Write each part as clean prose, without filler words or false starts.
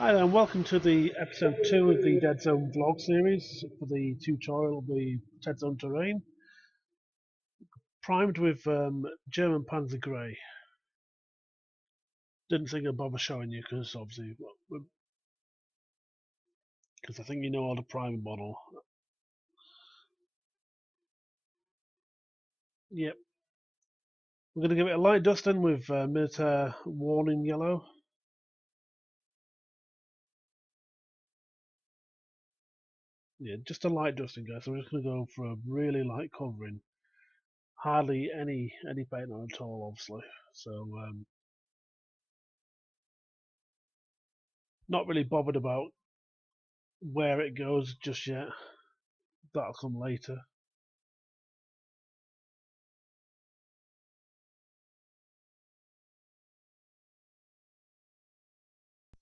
Hi there, and welcome to the episode 2 of the Deadzone vlog series for the tutorial of the Deadzone terrain. Primed with German Panzer Grey. Didn't think I'd bother showing you because obviously, because I think you know all the primer model. Yep, we're going to give it a light dusting with military warning yellow. Yeah, just a light dusting, guys. So we're just going to go for a really light covering. Hardly any paint on at all, obviously. So not really bothered about where it goes just yet. That'll come later.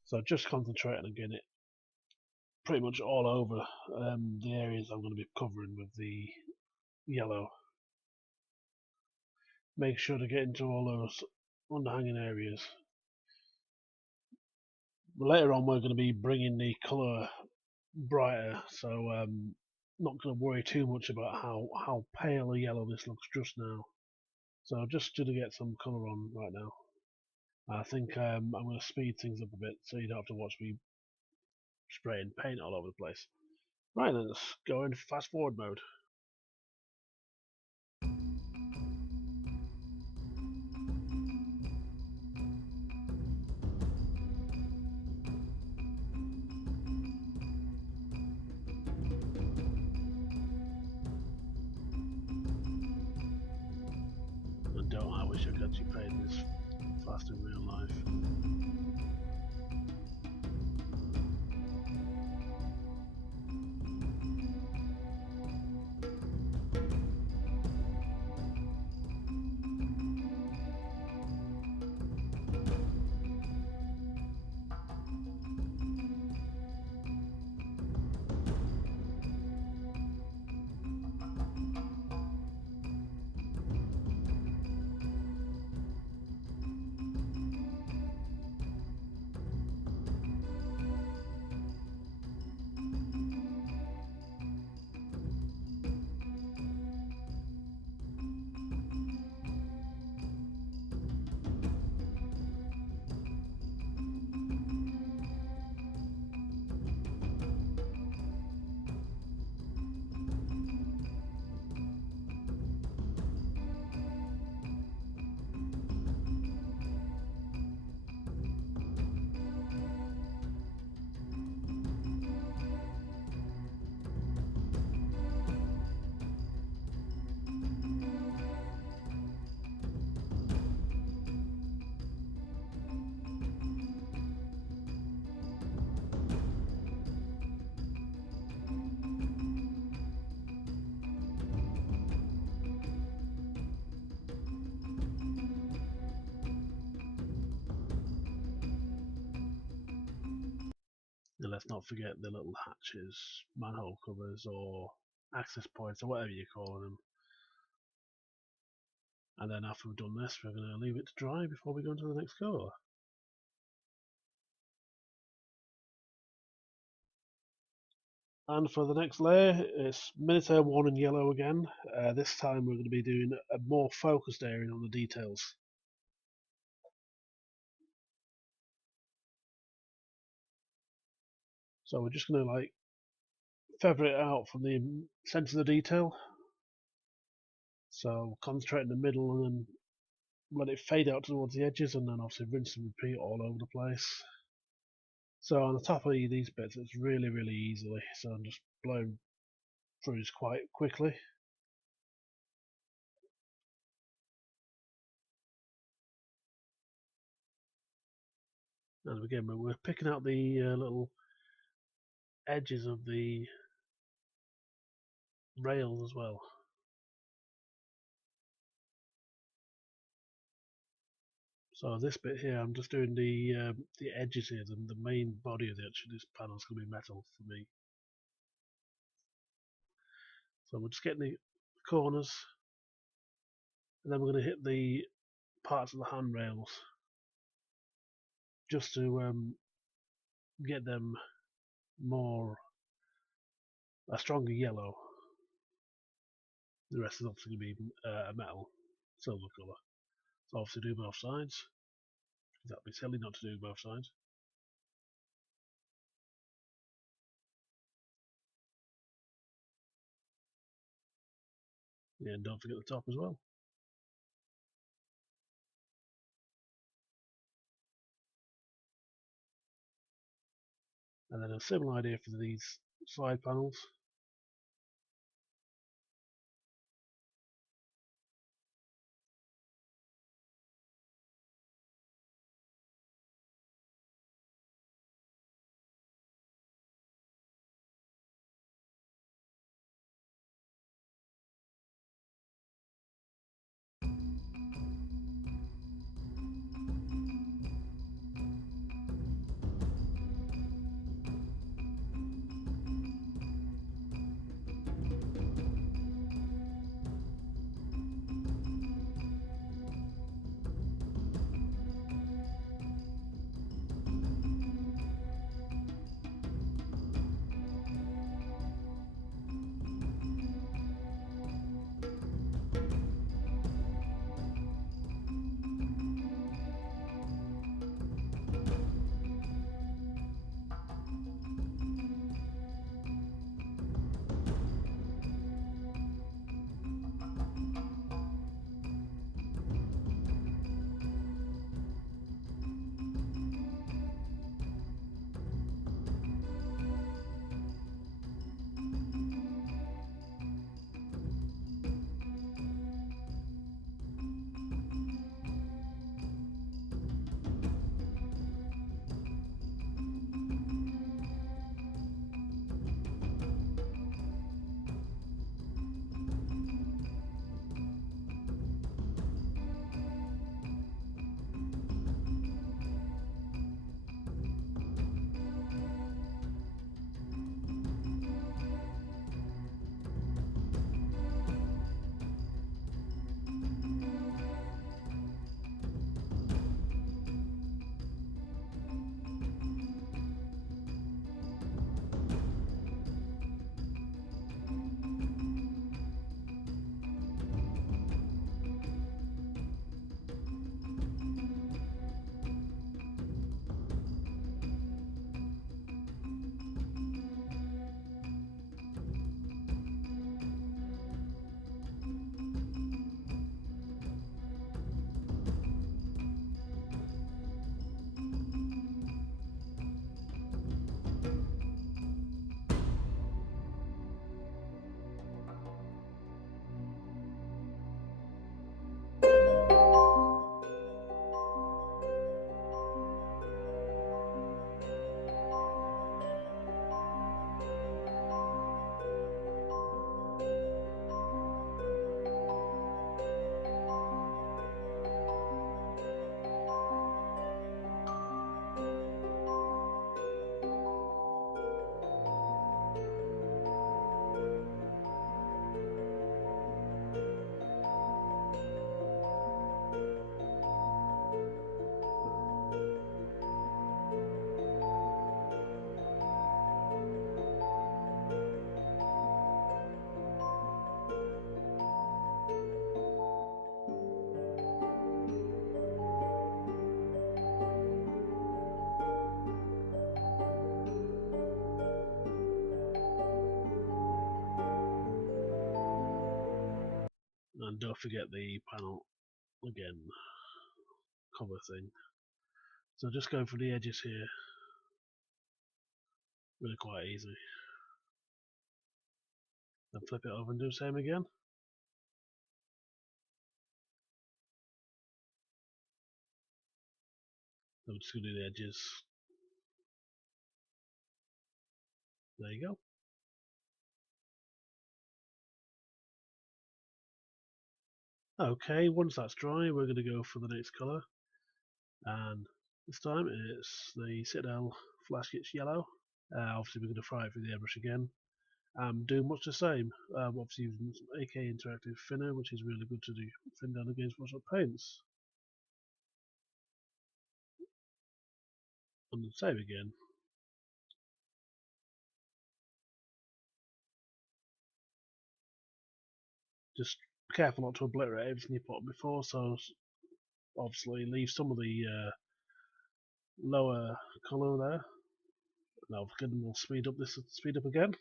So just concentrating on getting it pretty much all over the areas I'm going to be covering with the yellow. Make sure to get into all those underhanging areas. Later on we're going to be bringing the colour brighter, so not going to worry too much about how pale a yellow this looks just now. So just to get some colour on right now. I think I'm going to speed things up a bit so you don't have to watch me spraying paint all over the place. Right then, let's go in fast forward mode. And don't I wish I could actually paint this fast in real life. And let's not forget the little hatches, manhole covers, or access points, or whatever you call them. And then after we've done this, we're going to leave it to dry before we go into the next colour. And for the next layer, it's military warning yellow again. This time we're going to be doing a more focused area on the details. So we're just going to like feather it out from the centre of the detail. So concentrate in the middle and then let it fade out towards the edges, and then obviously rinse and repeat all over the place. So on the top of these bits, it's really easily. So I'm just blowing through this quite quickly. And again, we're picking out the little edges of the rails as well. So this bit here, I'm just doing the edges here. The main body of this panel is going to be metal for me. So we're just getting the corners, and then we're going to hit the parts of the handrails just to get them more a stronger yellow. The rest is obviously going to be a metal silver colour. So obviously do both sides. That'd be silly not to do both sides. Yeah, and don't forget the top as well. And then a similar idea for these side panels. And don't forget the panel again cover thing. So just going for the edges here, really quite easy. Then flip it over and do the same again. So we're just going to do the edges. There you go. Okay, once that's dry, we're going to go for the next colour. And this time it's the Citadel Flash Gets Yellow. Obviously we're going to fry it through the airbrush again. Do much the same. Obviously using AK Interactive Thinner, which is really good to do thin down against wash up paints. And the same again. Just be careful not to obliterate everything you put on before, so obviously leave some of the lower colour there. Now again, we'll speed up again.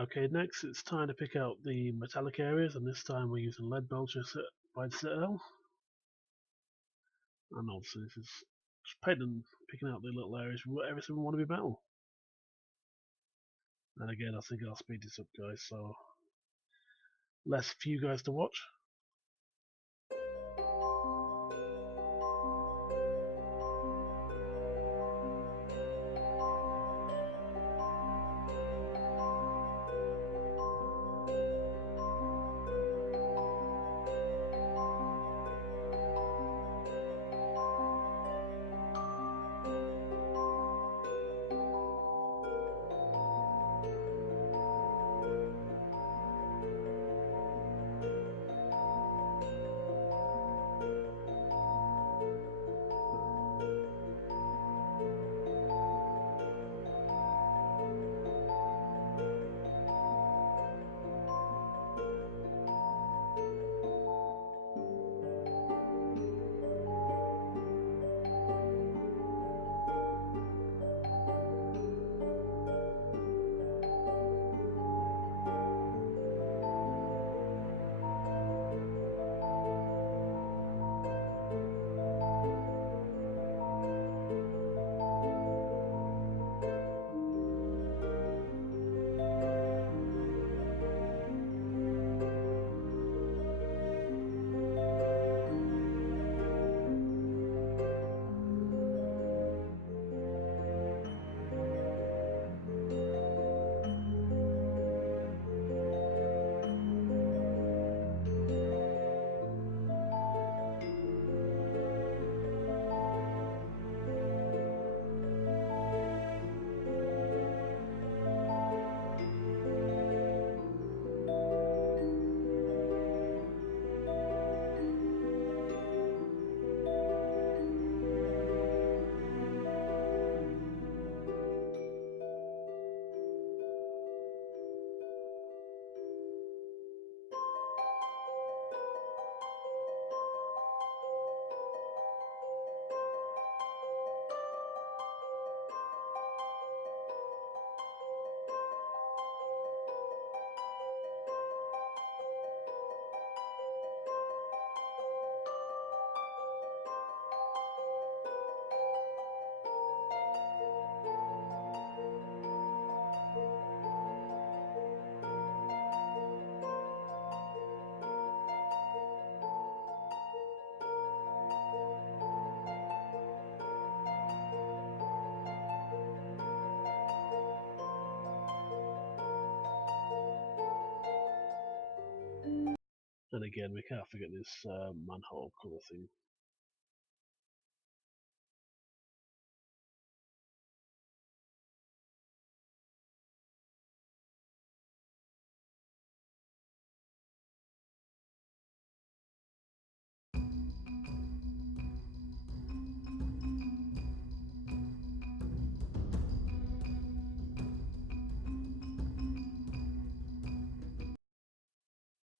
Okay, next it's time to pick out the metallic areas, and this time we're using lead belcher by Citadel. And obviously this is just picking out the little areas where every single one to be metal. And again, I think I'll speed this up, guys, so less for you guys to watch. And again, we can't forget this manhole colour thing.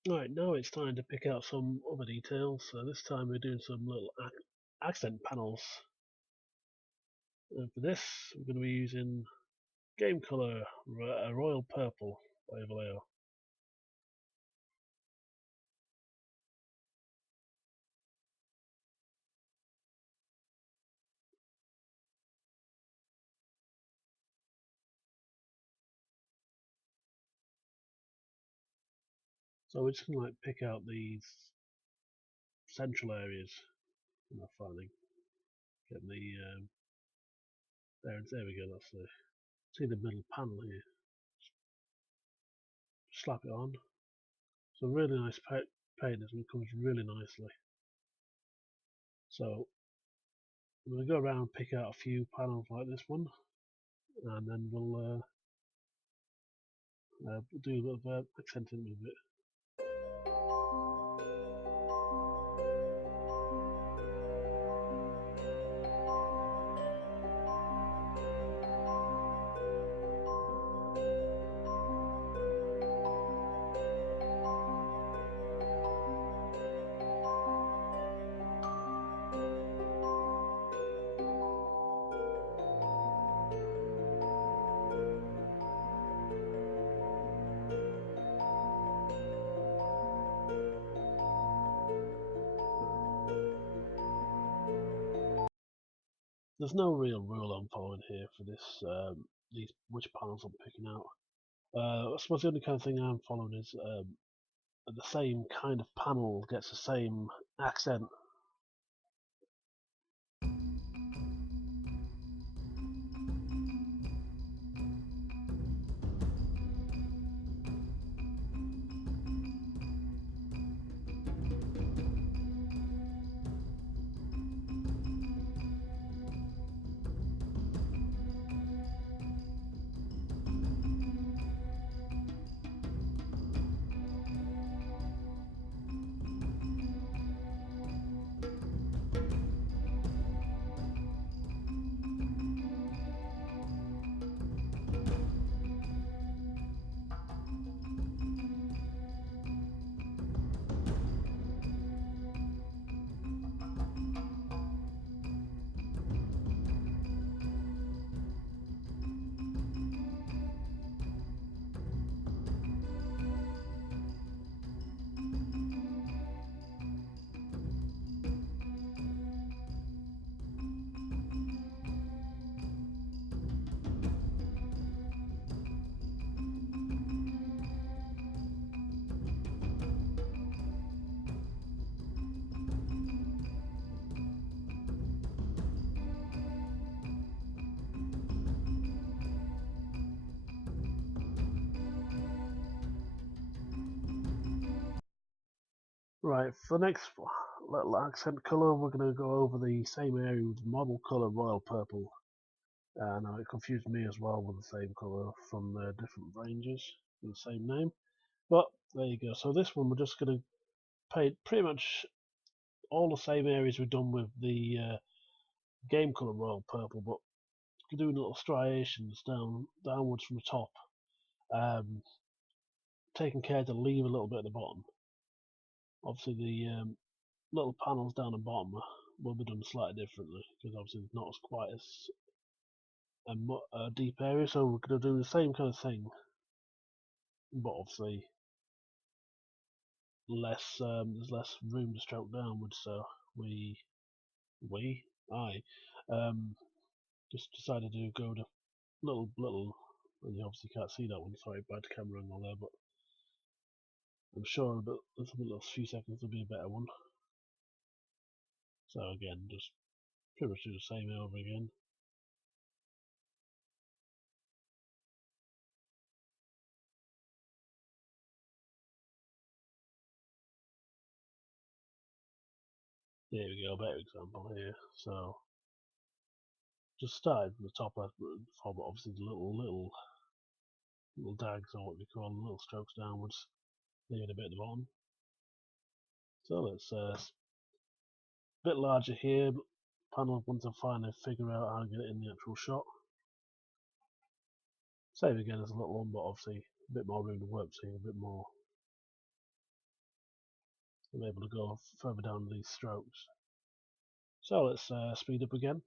Right, now it's time to pick out some other details. So this time we're doing some little accent panels. And for this, we're going to be using Game Colour Royal Purple by Vallejo. So we're just going to like pick out these central areas. I'm not finding. Getting the there we go. That's the see the middle panel here. Slap it on. So really nice paint. This one comes really nicely. So I'm going to go around and pick out a few panels like this one, and then we'll do a bit of accenting with it. there's no real rule I'm following here for this. These which panels I'm picking out. I suppose the only kind of thing I'm following is the same kind of panel gets the same accent. Right, for the next little accent colour, we're going to go over the same area with model colour royal purple. Now it confused me as well with the same colour from different ranges with the same name. But there you go. So this one we're just going to paint pretty much all the same areas we've done with the game colour royal purple, but doing little striations downwards from the top, taking care to leave a little bit at the bottom. Obviously the little panels down the bottom will be done slightly differently because obviously it's not as quite as a deep area, so we're going to do the same kind of thing, but obviously there's less room to stroke downwards, so I just decided to go to little, and you obviously can't see that one, sorry, bad camera angle there, but I'm sure in a few seconds will be a better one. So again, just pretty much do the same over again. There we go, better example here. So just started from the top left, but obviously the little dags, or what we call them, little strokes downwards, leaving a bit at the bottom. So let's a bit larger here, panel once I finally figure out how to get it in the actual shot. Same again as a little one, but obviously a bit more room to work, so a bit more. I'm able to go further down these strokes. So let's speed up again.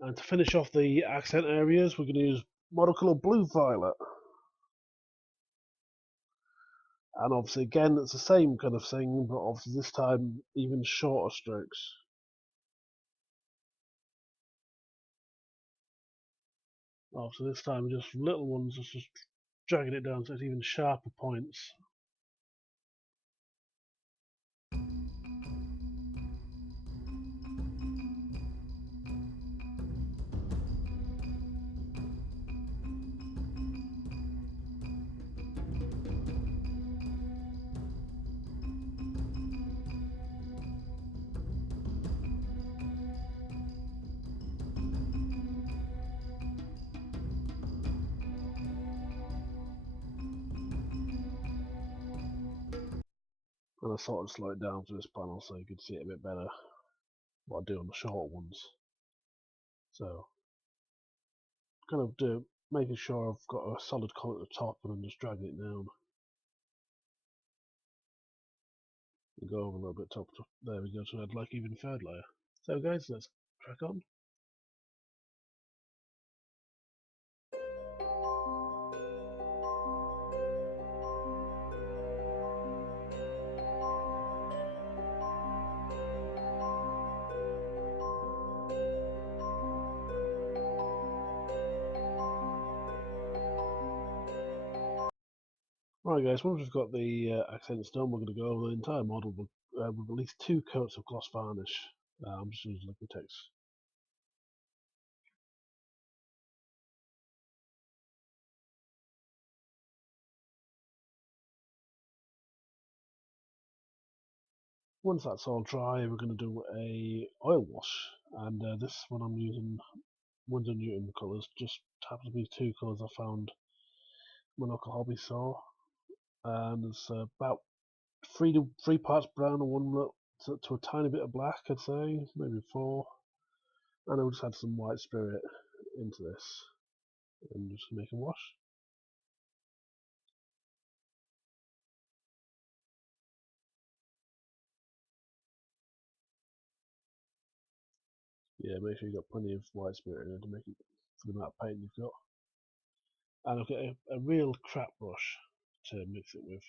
And to finish off the accent areas, we're going to use model colour blue violet. And obviously again it's the same kind of thing, but obviously this time even shorter strokes. Obviously this time just little ones, just dragging it down so it's even sharper points. And I sort of slow it down to this panel so you can see it a bit better what I do on the short ones. So kind of making sure I've got a solid colour at the top and then just dragging it down. And go over a little bit top. There we go, to add like even third layer. So guys, let's crack on. Right guys, once we've got the accents done, we're going to go over the entire model with at least 2 coats of gloss varnish. I'm just using Liquitex. Once that's all dry, we're going to do a oil wash, and this one I'm using Winsor Newton colours, just happen to be 2 colours I found my local hobby store, and it's about three parts brown and one to a tiny bit of black, I'd say, maybe 4, and I'll just add some white spirit into this and just make a wash. Yeah, make sure you've got plenty of white spirit in there to make it for the amount of paint you've got. And I'll get a real crap brush to mix it with.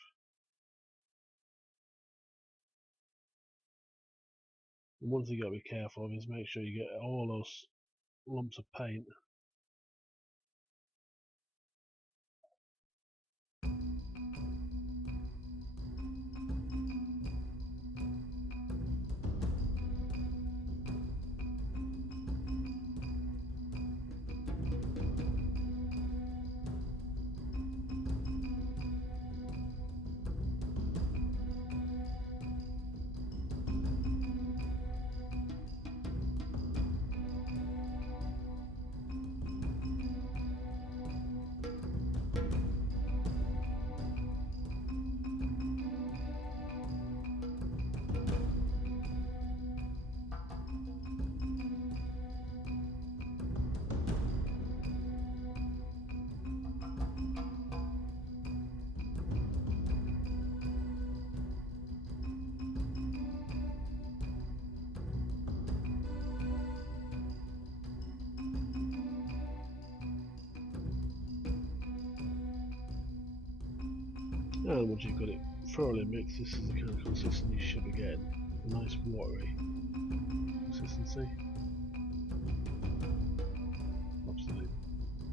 And one thing you got to be careful of is make sure you get all those lumps of paint. And once you've got it thoroughly mixed, this is the kind of consistency you should be getting. A nice watery consistency. Obviously,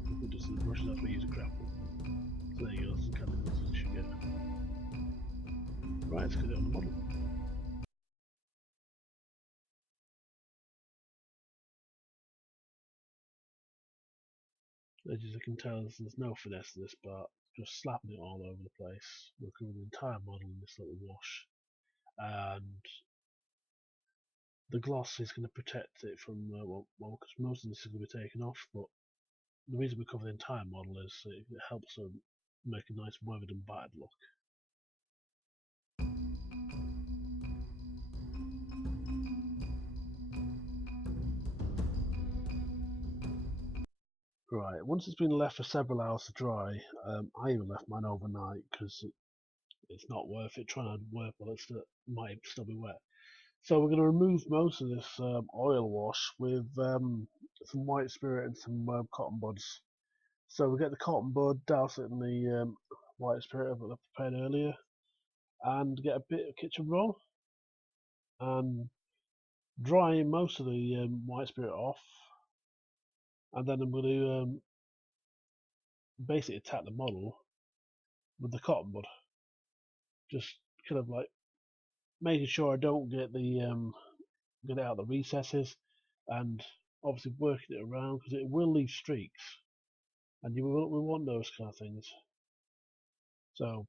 if it doesn't brush it off, we use a grapple. So there you go, that's the kind of consistency you should get. Right, let's get it on the model. As you can tell, there's no finesse to this part, just slapping it all over the place. We're covering the entire model in this little wash. And the gloss is going to protect it from, well, because most of this is going to be taken off, but the reason we cover the entire model is it helps them make a nice weathered and battered look. Right, once it's been left for several hours to dry, I even left mine overnight because it's not worth it trying to work while it might still be wet. So we're going to remove most of this oil wash with some white spirit and some cotton buds. So we get the cotton bud, douse it in the white spirit that I prepared earlier, and get a bit of kitchen roll and dry most of the white spirit off, and then I'm going to basically attack the model with the cotton bud, just kind of like making sure I don't get get it out the recesses, and obviously working it around because it will leave streaks, and we want those kind of things. So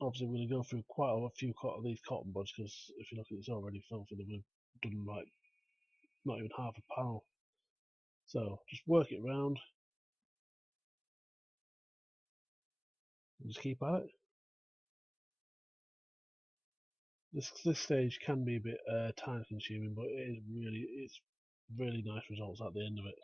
obviously we're going to go through quite a few of these cotton buds because if you look at it, it's already filthy. We've done like not even half a panel. So just work it around and just keep at it. This stage can be a bit time consuming, but it's really nice results at the end of it.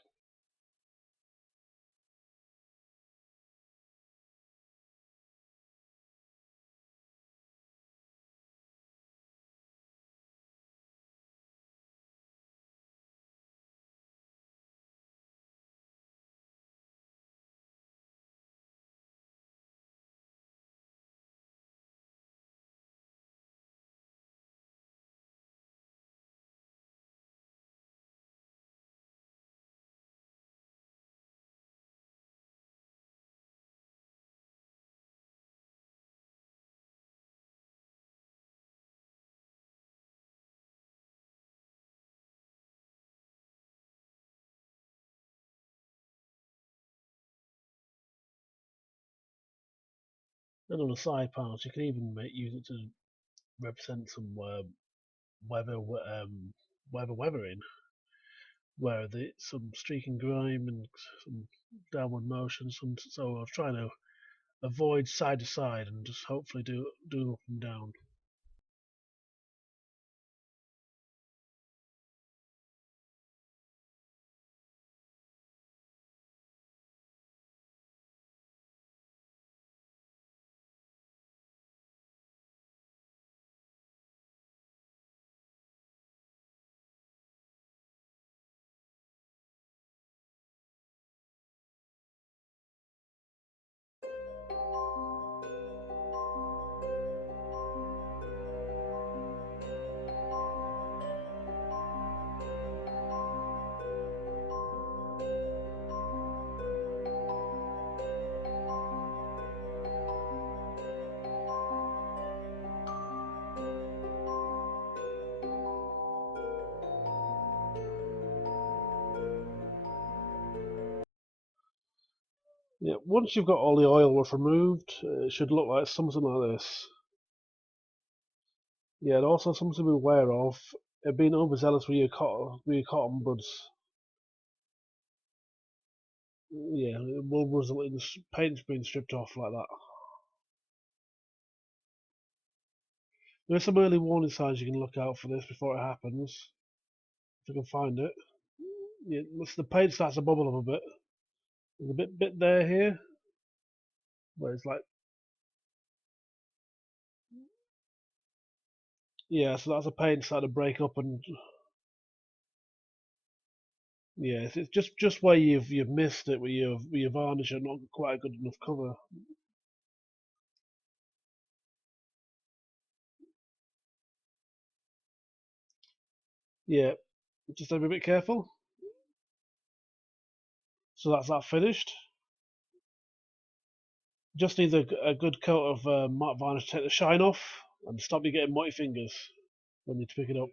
And on the side parts, you can even use it to represent some weather weathering, where some streak and grime and some downward motion. So I was trying to avoid side to side and just hopefully do up and down. Yeah, once you've got all the oil removed, it should look like something like this. Yeah, and also something to be aware of, being overzealous with your cotton buds. Yeah, it will result in paint being stripped off like that. There's some early warning signs you can look out for this before it happens, if you can find it. Yeah, the paint starts to bubble up a bit. There's a bit there here, where it's like, yeah, so that's the paint starting to break up, and yeah, it's just where you've missed it with your varnish and not quite a good enough cover. Yeah, just have to be a bit careful. So that's that finished. Just need a good coat of matte varnish to take the shine off and stop you getting muddy fingers when you pick it up.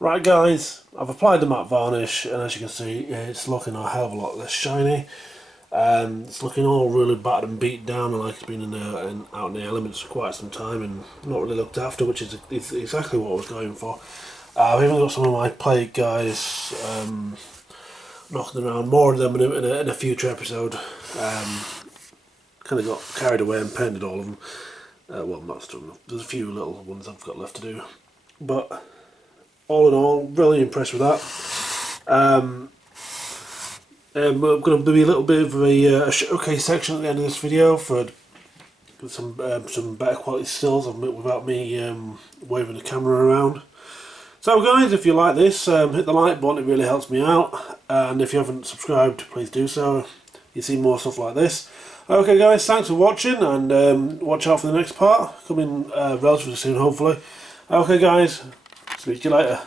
Right guys, I've applied the matte varnish and as you can see it's looking a hell of a lot less shiny. It's looking all really battered and beat down and like it's been out in the elements for quite some time and not really looked after, which is exactly what I was going for. I've even got some of my plate guys knocking around, more of them in a future episode. Kind of got carried away and painted all of them. Well, not still enough. There's a few little ones I've got left to do, but all in all, really impressed with that. We're going to do a little bit of a showcase section at the end of this video for some better quality stills without me waving the camera around. So guys, if you like this, hit the like button, it really helps me out. And if you haven't subscribed, please do so. You see more stuff like this. Okay guys, thanks for watching and watch out for the next part, coming relatively soon hopefully. Okay guys, speak to you later.